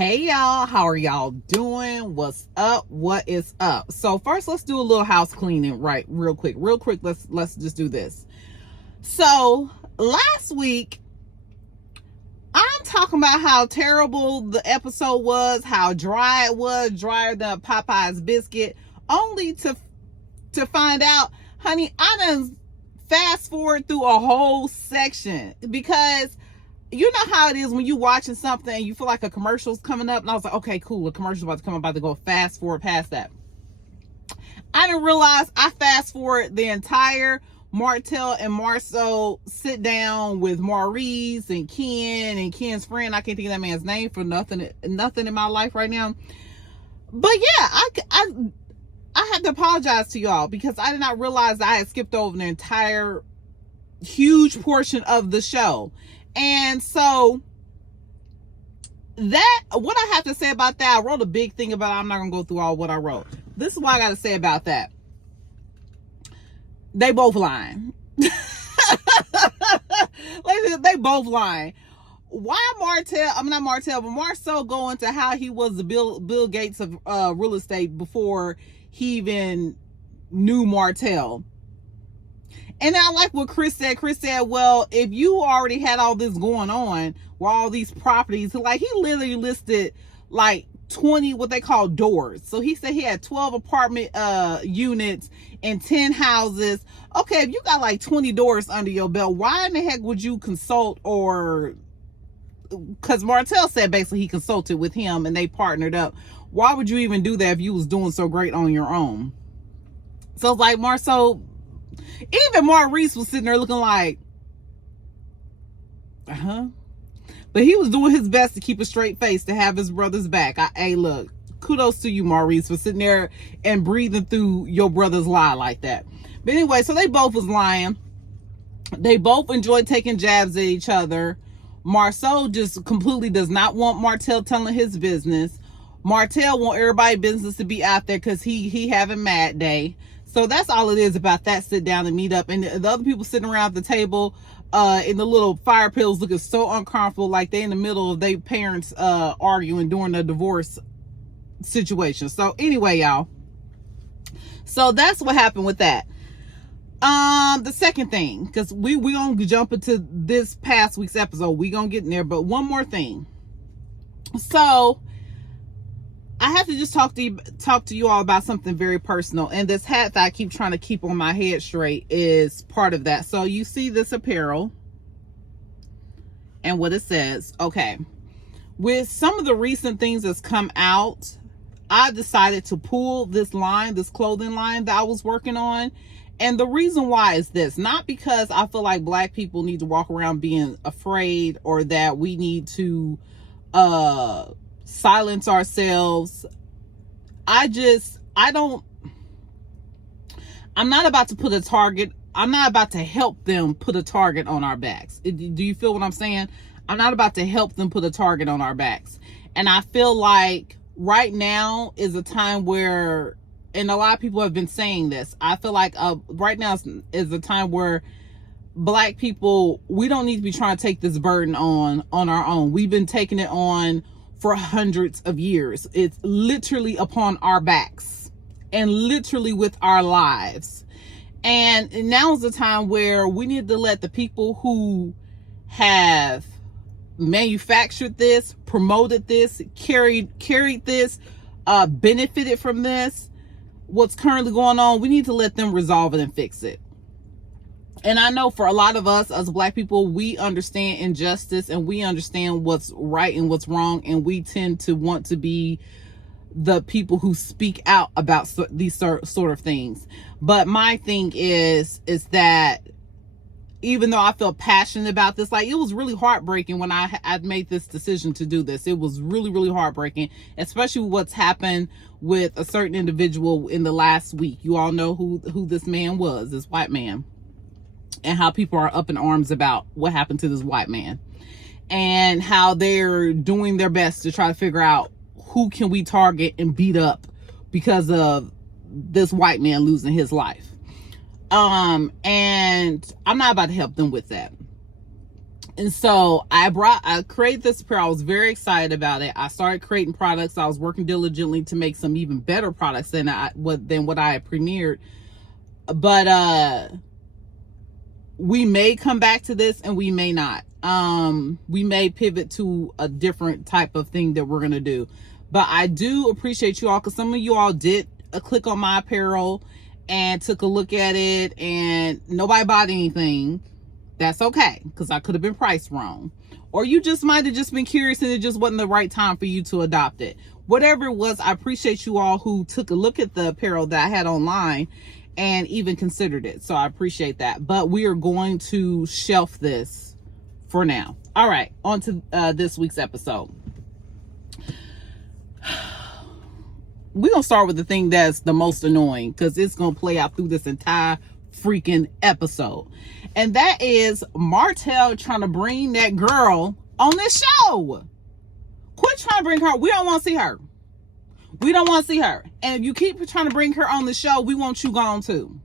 Hey y'all, how are y'all doing? What's up? What is up? So first, let's do a little house cleaning, right? Real quick. Let's just do this. So last week, I'm talking about how terrible the episode was, how dry it was, drier than Popeye's biscuit, only to find out, honey, I done fast forward through a whole section because you know how it is when you watching something and you feel like a commercial's coming up, and I was like, okay, cool, a commercial's about to come, about to go fast forward past that. I didn't realize I fast forward the entire Martell and Marceau sit down with Maurice and Ken's friend. I can't think of that man's name for nothing in my life right now. But yeah, I had to apologize to y'all because I did not realize I had skipped over the entire huge portion of the show. And so that, what I have to say about that, I wrote a big thing about it. I'm not gonna go through all what I wrote. This is what I gotta say about that. They both lying. They both lying. Why Marceau go into how he was the Bill Gates of real estate before he even knew Martell. And I like what Chris said. Chris said, well, if you already had all this going on, with all these properties, like he literally listed like 20 what they call doors. So he said he had 12 apartment units and 10 houses. Okay, if you got like 20 doors under your belt, why in the heck would you consult? Or because Martell said basically he consulted with him and they partnered up. Why would you even do that if you was doing so great on your own? So it's like Marceau, even Maurice was sitting there looking like, but he was doing his best to keep a straight face, to have his brother's back. Hey, look, kudos to you, Maurice, for sitting there and breathing through your brother's lie like that. But anyway, so they both was lying. They both enjoyed taking jabs at each other. Marceau just completely does not want Martell telling his business. Martell want everybody's business to be out there because he having mad day. So that's all it is about that sit down and meet up. And the other people sitting around the table in the little fire pills looking so uncomfortable, like they in the middle of their parents arguing during the divorce situation. So anyway, y'all. So that's what happened with that. The second thing, because we gonna jump into this past week's episode. We gonna get in there, but one more thing. So I have to just talk to you all about something very personal. And this hat that I keep trying to keep on my head straight is part of that. So you see this apparel and what it says. Okay. With some of the recent things that's come out, I decided to pull this clothing line that I was working on. And the reason why is this, not because I feel like Black people need to walk around being afraid or that we need to, silence ourselves. I'm not about to put a target. I'm not about to help them put a target on our backs. Do you feel what I'm saying? I'm not about to help them put a target on our backs. And I feel like right now is a time where, and a lot of people have been saying this, I feel like right now is a time where Black people, we don't need to be trying to take this burden on our own. We've been taking it on for hundreds of years. It's literally upon our backs and literally with our lives. And now is the time where we need to let the people who have manufactured this, promoted this, carried this, benefited from this, what's currently going on, we need to let them resolve it and fix it. And I know for a lot of us as Black people, we understand injustice and we understand what's right and what's wrong. And we tend to want to be the people who speak out about these sort of things. But my thing is that even though I feel passionate about this, like it was really heartbreaking when I made this decision to do this. It was really, really heartbreaking, especially what's happened with a certain individual in the last week. You all know who this man was, this white man. And how people are up in arms about what happened to this white man and how they're doing their best to try to figure out who can we target and beat up because of this white man losing his life. And I'm not about to help them with that. And so I created this apparel. I was very excited about it. I started creating products. I was working diligently to make some even better products than what I had premiered. But we may come back to this and we may not. We may pivot to a different type of thing that we're gonna do. But I do appreciate you all, because some of you all did click on my apparel and took a look at it, and nobody bought anything. That's okay, because I could have been priced wrong. Or you just might have just been curious and it just wasn't the right time for you to adopt it. Whatever it was, I appreciate you all who took a look at the apparel that I had online and even considered it. So I appreciate that. But we are going to shelf this for now. All right, on to this week's episode. We're going to start with the thing that's the most annoying, because it's going to play out through this entire freaking episode. And that is Martell trying to bring that girl on this show. Quit trying to bring her. We don't want to see her. We don't want to see her. And if you keep trying to bring her on the show, we want you gone too.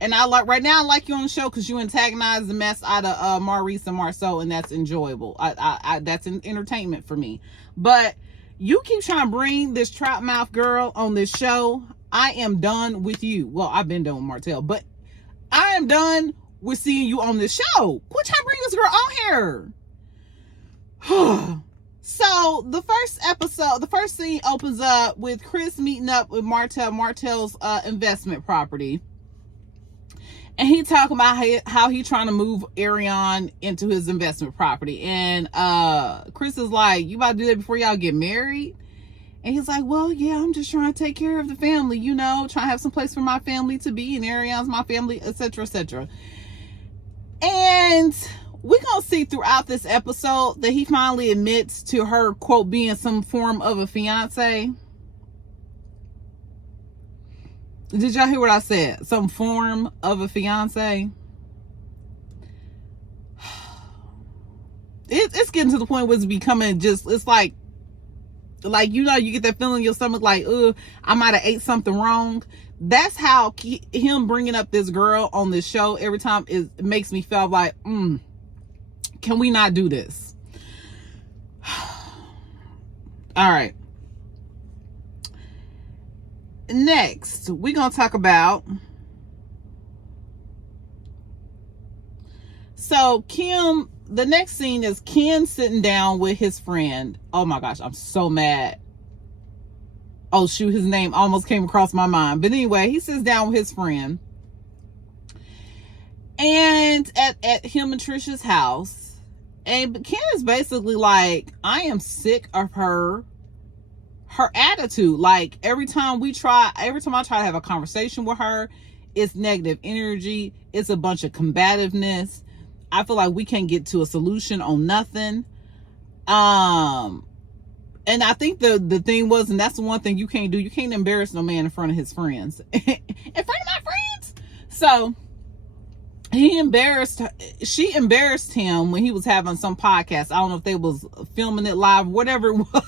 And I like, right now, I like you on the show because you antagonize the mess out of Maurice and Marceau, and that's enjoyable. That's an entertainment for me. But you keep trying to bring this trap mouth girl on this show. I am done with you. Well, I've been done with Martell, but I am done with seeing you on this show. Quit trying to bring this girl on here. So the first scene opens up with Chris meeting up with Martell's investment property. And he talking about how he trying to move Ariane into his investment property. And Chris is like, you about to do that before y'all get married? And he's like, well, yeah, I'm just trying to take care of the family, you know, trying to have some place for my family to be, and Ariane's my family, etc., etc. And we're going to see throughout this episode that he finally admits to her, quote, being some form of a fiance. Did y'all hear what I said? Some form of a fiance. It's getting to the point where it's becoming just, it's like, you know, you get that feeling in your stomach like, I might have ate something wrong. That's how him bringing up this girl on this show every time it makes me feel like, can we not do this? All right. Next, we're going to talk about, so Kim, the next scene is Ken sitting down with his friend. Oh my gosh, I'm so mad. Oh shoot, his name almost came across my mind. But anyway, he sits down with his friend. And at him and Trisha's house. And Ken is basically like, I am sick of her attitude. Like every time I try to have a conversation with her, it's negative energy. It's a bunch of combativeness. I feel like we can't get to a solution on nothing. And I think the thing was, and that's the one thing you can't do, you can't embarrass no man in front of his friends. In front of my friends. So she embarrassed him when he was having some podcast. I don't know if they was filming it live, whatever it was.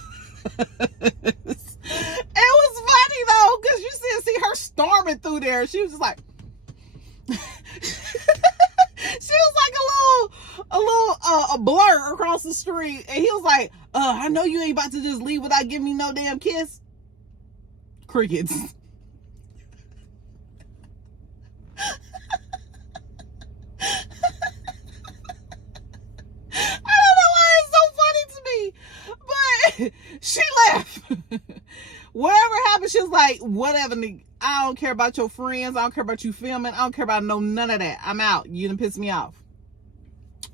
It was funny though, because you see her storming through there. She was just like, she was like a blur across the street, and he was like, I know you ain't about to just leave without giving me no damn kiss. Crickets. I don't know why it's so funny to me, but she left. Whatever happened, she was like, whatever, I don't care about your friends. I don't care about you filming. I don't care about none of that. I'm out. You done pissed me off.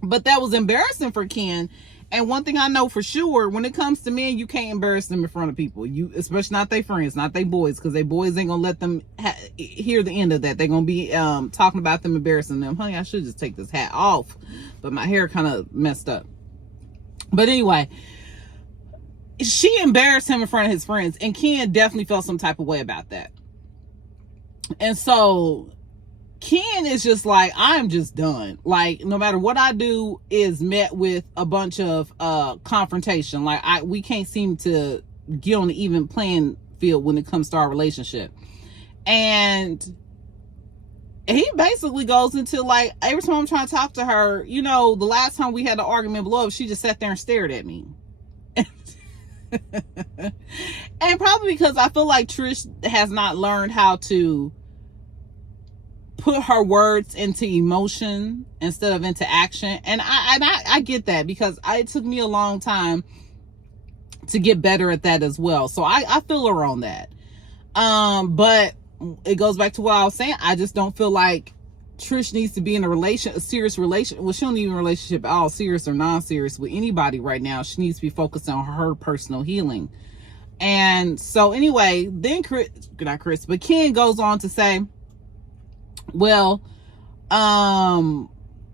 But that was embarrassing for Ken. And one thing I know for sure, when it comes to men, you can't embarrass them in front of people. Especially not their friends, not their boys, because their boys ain't gonna let them hear the end of that. They're gonna be talking about them, embarrassing them. Honey, I should just take this hat off, but my hair kind of messed up. But anyway, she embarrassed him in front of his friends, and Ken definitely felt some type of way about that. And so Ken is just like, I'm just done. Like, no matter what I do is met with a bunch of confrontation. Like, we can't seem to get on the even playing field when it comes to our relationship. And he basically goes into like, every time I'm trying to talk to her, you know, the last time we had an argument below, she just sat there and stared at me. And probably because I feel like Trish has not learned how to put her words into emotion instead of into action. And I get that, because it took me a long time to get better at that as well. So I feel her on that. But it goes back to what I was saying. I just don't feel like Trish needs to be in a serious relationship. Well, she don't need a relationship at all, serious or non-serious, with anybody right now. She needs to be focused on her personal healing. And so anyway, then but Ken goes on to say, well,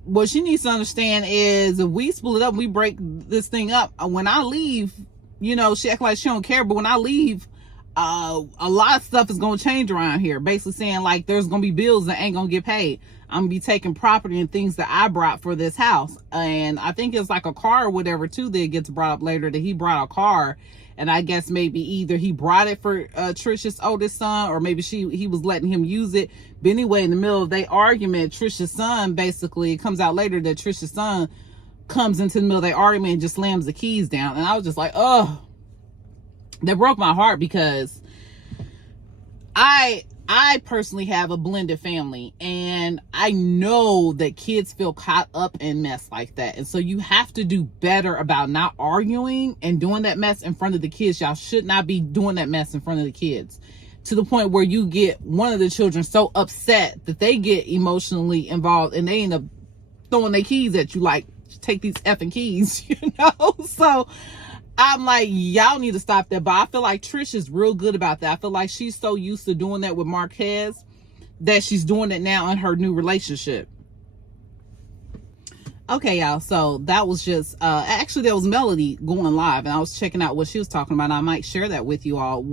what she needs to understand is, if we split up, we break this thing up, when I leave, you know, she act like she don't care, but when I leave, a lot of stuff is gonna change around here. Basically saying like, there's gonna be bills that ain't gonna get paid. I'm gonna be taking property and things that I brought for this house. And I think it's like a car or whatever too that gets brought up later, that he brought a car. And I guess maybe either he brought it for Trisha's oldest son, or maybe he was letting him use it. But anyway, in the middle of their argument, Trisha's son, basically, it comes out later that Trisha's son comes into the middle of their argument and just slams the keys down. And I was just like, oh, that broke my heart, because I personally have a blended family, and I know that kids feel caught up in mess like that. And so you have to do better about not arguing and doing that mess in front of the kids. Y'all should not be doing that mess in front of the kids, to the point where you get one of the children so upset that they get emotionally involved and they end up throwing their keys at you, like, take these effing keys, you know? So I'm like, y'all need to stop that. But I feel like Trish is real good about that. I feel like she's so used to doing that with Marquez that she's doing it now in her new relationship. Okay, y'all. So that was just, actually there was Melody going live, and I was checking out what she was talking about. And I might share that with you all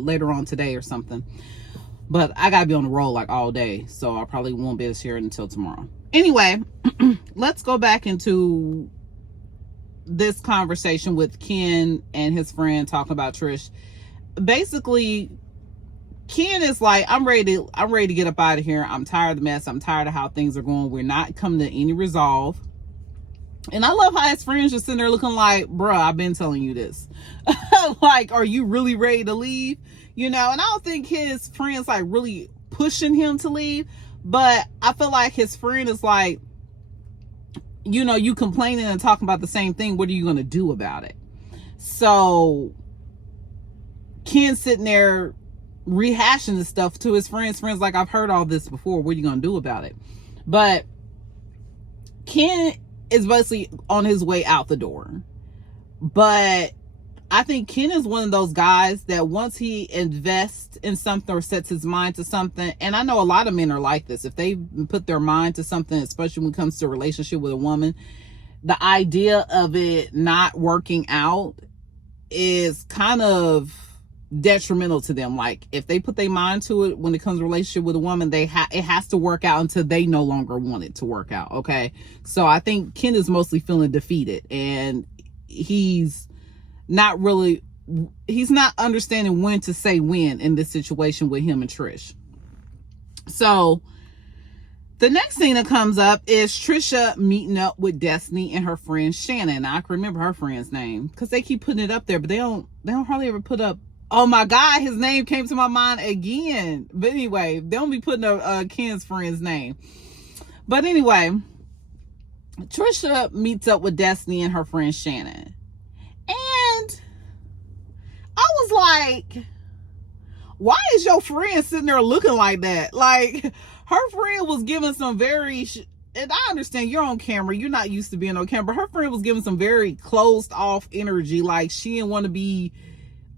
later on today or something. But I gotta be on the road like all day, so I probably won't be able to share it until tomorrow. Anyway, let's go back into this conversation with Ken and his friend talking about Trish. Basically, Ken is like, I'm ready to get up out of here. I'm tired of the mess. I'm tired of how things are going. We're not coming to any resolve. And I love how his friends just sitting there looking like, bruh, I've been telling you this. Like, are you really ready to leave? You know, and I don't think his friends like really pushing him to leave, but I feel like his friend is like, you know, you complaining and talking about the same thing. What are you going to do about it? So Ken's sitting there rehashing the stuff to his friends. Friends like, I've heard all this before. What are you going to do about it? But Ken is basically on his way out the door. But I think Ken is one of those guys that once he invests in something or sets his mind to something, and I know a lot of men are like this, if they put their mind to something, especially when it comes to a relationship with a woman, the idea of it not working out is kind of detrimental to them. Like, if they put their mind to it when it comes to a relationship with a woman, it has to work out until they no longer want it to work out. Okay, so I think Ken is mostly feeling defeated, and he's not understanding when to say when in this situation with him and Trish. So the next thing that comes up is Trisha meeting up with Destiny and her friend Shannon. Now, I can remember her friend's name because they keep putting it up there, but they don't hardly ever put up. Oh my God, his name came to my mind again. But anyway, they don't be putting up Ken's friend's name. But anyway, Trisha meets up with Destiny and her friend Shannon. And I was like, why is your friend sitting there looking like that? Like, her friend was giving some very, and I understand you're on camera, you're not used to being on camera, but her friend was giving some very closed off energy, like she didn't want to be,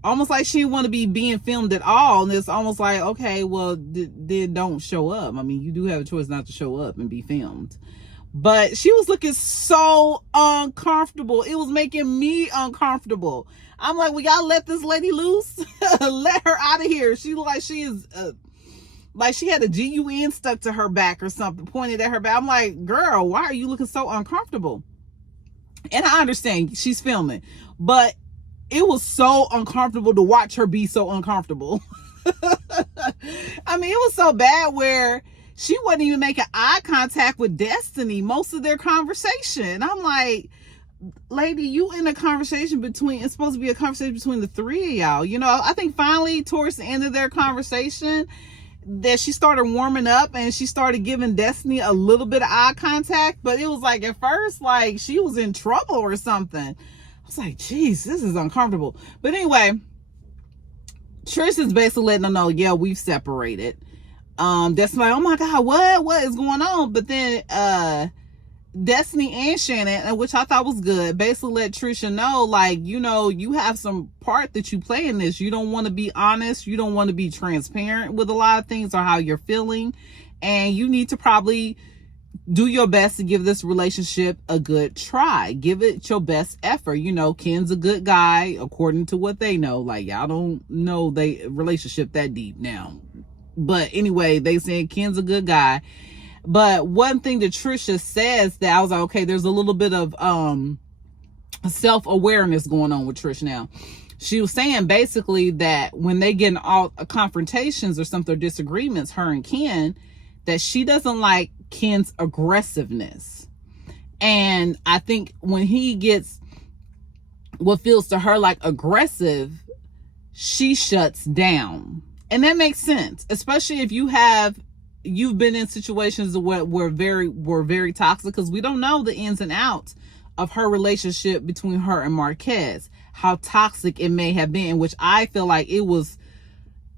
almost like she didn't want to be being filmed at all. And it's almost like, okay, well, then don't show up. I mean, you do have a choice not to show up and be filmed. But she was looking so uncomfortable. It was making me uncomfortable. I'm like, we gotta let this lady loose. Let her out of here. She like she is like she had a GUN stuck to her back or something, pointed at her back. I'm like, girl, why are you looking so uncomfortable? And I understand she's filming, but it was so uncomfortable to watch her be so uncomfortable. I mean, it was so bad where she wasn't even making eye contact with Destiny most of their conversation. I'm like, lady, you in a conversation between, it's supposed to be a conversation between the three of y'all. You know, I think finally towards the end of their conversation that she started warming up and she started giving Destiny a little bit of eye contact, but it was like at first like she was in trouble or something. I was like, geez, this is uncomfortable. But anyway, Trish is basically letting them know, yeah, we've separated. Destiny like, oh my God, what is going on? But then Destiny and Shannon, which I thought was good, basically let Trisha know, like, you know, you have some part that you play in this. You don't want to be honest. You don't want to be transparent with a lot of things or how you're feeling. And you need to probably do your best to give this relationship a good try. Give it your best effort. You know, Ken's a good guy, according to what they know. Like, y'all don't know they relationship that deep now. But anyway, they said Ken's a good guy. But one thing that Trisha says that I was like, okay, there's a little bit of self-awareness going on with Trish now. She was saying basically that when they get in all confrontations or something, or disagreements, her and Ken, that she doesn't like Ken's aggressiveness. And I think when he gets what feels to her like aggressive, she shuts down. And that makes sense, especially if you've been in situations where were very toxic, because we don't know the ins and outs of her relationship between her and Marquez, how toxic it may have been, which I feel like it was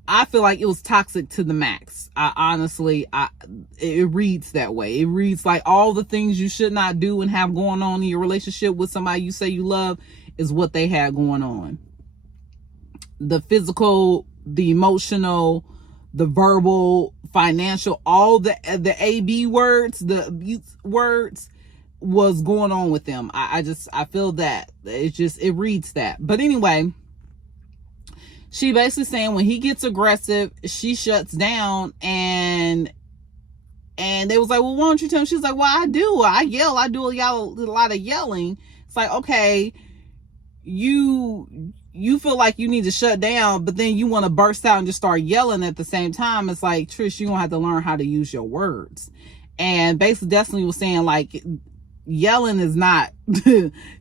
toxic to the max. It reads that way. It reads like all the things you should not do and have going on in your relationship with somebody you say you love is what they had going on. The physical, the emotional, the verbal, financial, all the AB words, the abuse words was going on with them. I feel that it reads that. But anyway, she basically saying when he gets aggressive, she shuts down, and they was like, well, why don't you tell him? She's like, well, I yell, I do a lot of yelling. It's like, okay, you feel like you need to shut down, but then you want to burst out and just start yelling at the same time. It's like, Trish, you're gonna have to learn how to use your words. And basically Destiny was saying, like, yelling is not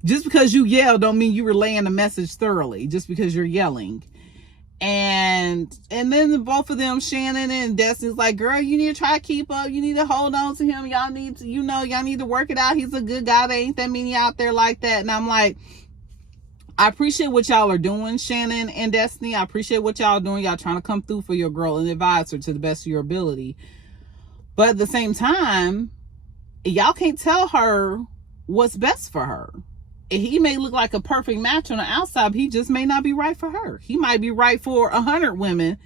just because you yell don't mean you relaying the message thoroughly just because you're yelling. And then both of them, Shannon and Destiny's like, girl, you need to try to keep up. You need to hold on to him. Y'all need to work it out. He's a good guy. There ain't that many out there like that. And I'm like, I appreciate what y'all are doing, Shannon and Destiny. I appreciate what y'all doing. Y'all trying to come through for your girl and advise her to the best of your ability. But at the same time, y'all can't tell her what's best for her. He may look like a perfect match on the outside, but he just may not be right for her. He might be right for 100 women,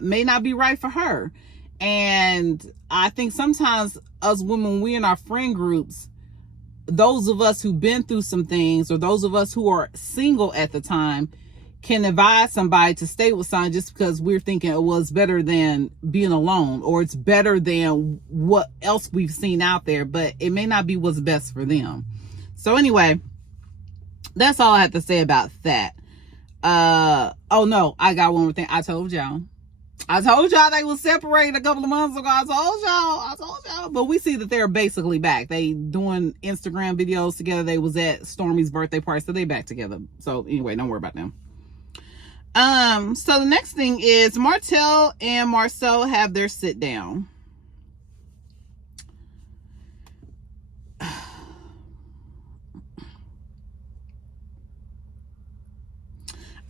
may not be right for her. And I think sometimes us women, we in our friend groups, those of us who've been through some things, or those of us who are single at the time, can advise somebody to stay with someone just because we're thinking it was better than being alone, or it's better than what else we've seen out there, but it may not be what's best for them. So anyway, that's all I have to say about that. Oh no, I got one more thing. I told y'all they was separated a couple of months ago. I told y'all. But we see that they're basically back. They doing Instagram videos together. They was at Stormy's birthday party, so they back together. So anyway, don't worry about them. So the next thing is Martell and Marcel have their sit down.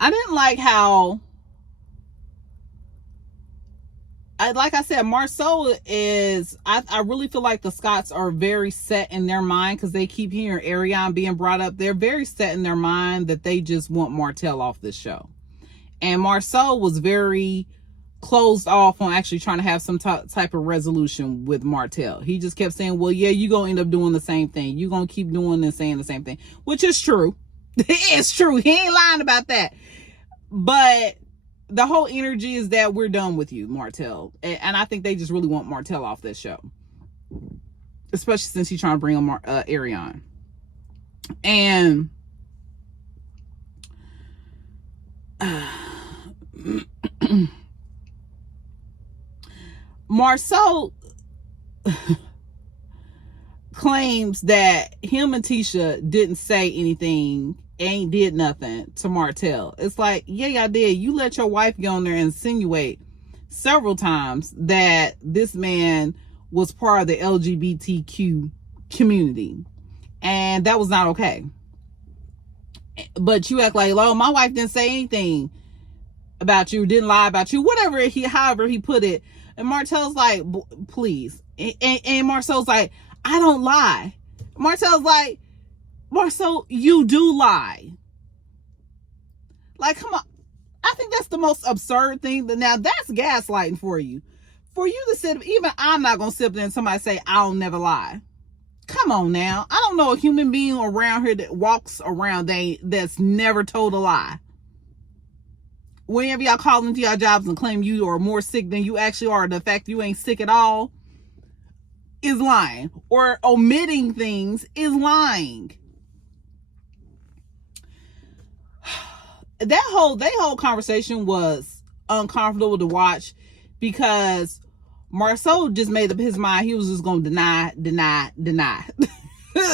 I didn't like how, like I said, Marcel is, I really feel like the Scotts are very set in their mind, because they keep hearing Ariane being brought up. They're very set in their mind that they just want Martell off this show. And Marcel was very closed off on actually trying to have some type of resolution with Martell. He just kept saying, well, yeah, you're going to end up doing the same thing. You're going to keep doing and saying the same thing, which is true. It's true. He ain't lying about that. But the whole energy is that we're done with you, Martell. And I think they just really want Martell off this show. Especially since he's trying to bring on Ariane. And Marcel claims that him and Tisha didn't say anything, ain't did nothing to Martell. It's like, yeah, y'all did. You let your wife go on there and insinuate several times that this man was part of the LGBTQ community, and that was not okay. But you act like, oh, my wife didn't say anything about you, didn't lie about you, whatever however he put it. And Martell's like, please. And Marcel's like, I don't lie. Marcel's like, Marcel, you do lie. Like, come on. I think that's the most absurd thing. Now, that's gaslighting for you. For you to sit, even I'm not going to sit there and somebody say, I'll never lie. Come on now. I don't know a human being around here that walks around that's never told a lie. Whenever y'all call into your jobs and claim you are more sick than you actually are, the fact you ain't sick at all is lying. Or omitting things is lying. That whole conversation was uncomfortable to watch because Marcel just made up his mind he was just going to deny.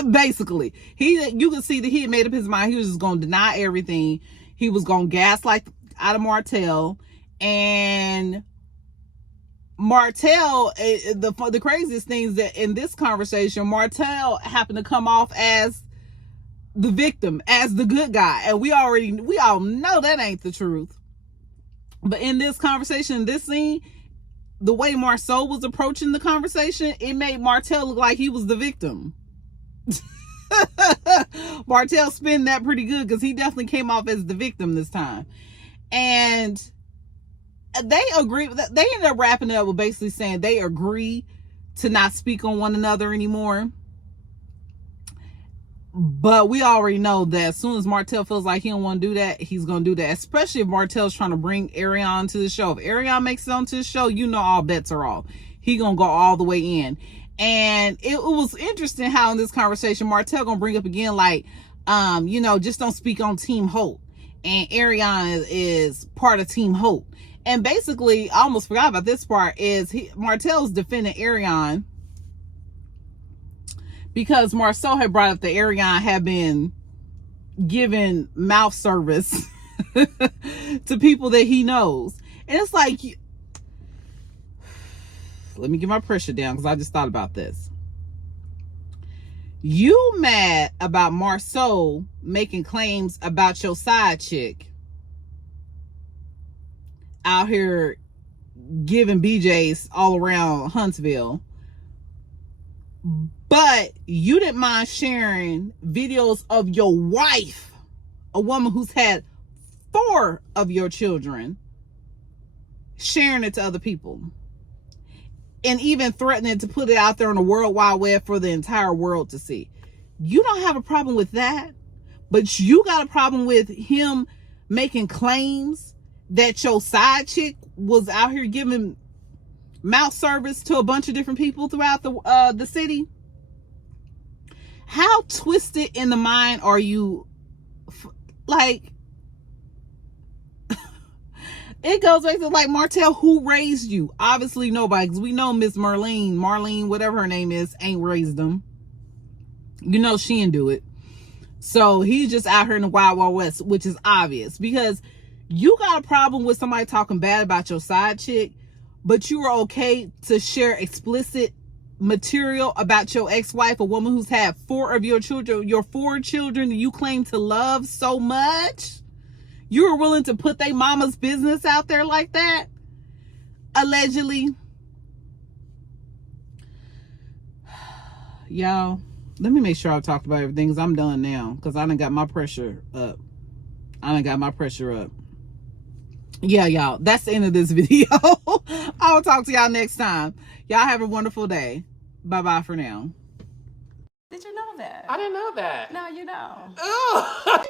Basically, you could see that he had made up his mind he was just going to deny everything. He was going to gaslight out of Martell, and Martell, the craziest thing is that in this conversation, Martell happened to come off as the victim, as the good guy, and we all know that ain't the truth. But in this conversation, this scene, the way Marcel was approaching the conversation, it made Martell look like he was the victim. Martell spin that pretty good because he definitely came off as the victim this time. And they agree. They ended up wrapping it up with basically saying they agree to not speak on one another anymore. But we already know that as soon as Martell feels like he don't want to do that, he's going to do that. Especially if Martell's trying to bring Ariane to the show. If Ariane makes it onto the show, you know all bets are off. He going to go all the way in. And it was interesting how in this conversation, Martell going to bring up again, like, just don't speak on Team Hope. And Ariane is part of Team Hope. And basically, I almost forgot about this part, is Martell's defending Ariane because Marcel had brought up that Ariane had been giving mouth service to people that he knows. And it's like, let me get my pressure down because I just thought about this. You mad about Marcel making claims about your side chick out here giving BJs all around Huntsville, but you didn't mind sharing videos of your wife, a woman who's had 4 of your children, sharing it to other people, and even threatening to put it out there on the World Wide Web for the entire world to see. You don't have a problem with that, but you got a problem with him making claims that your side chick was out here giving mouth service to a bunch of different people throughout the city. How twisted in the mind are you? Like, it goes back to, like, Martell, who raised you? Obviously nobody, because we know Miss Marlene, whatever her name is, ain't raised them. You know she didn't do it. So he's just out here in the Wild Wild West, which is obvious, because you got a problem with somebody talking bad about your side chick, but you are okay to share explicit material about your ex-wife, a woman who's had 4 of your children, your 4 children that you claim to love so much. You were willing to put their mama's business out there like that, allegedly. Y'all, let me make sure I've talked about everything, because I'm done now, because I done got my pressure up. Yeah, y'all, that's the end of this video. I will talk to y'all next time. Y'all have a wonderful day. Bye-bye for now. Did you know that? I didn't know that. Now you know. Ugh.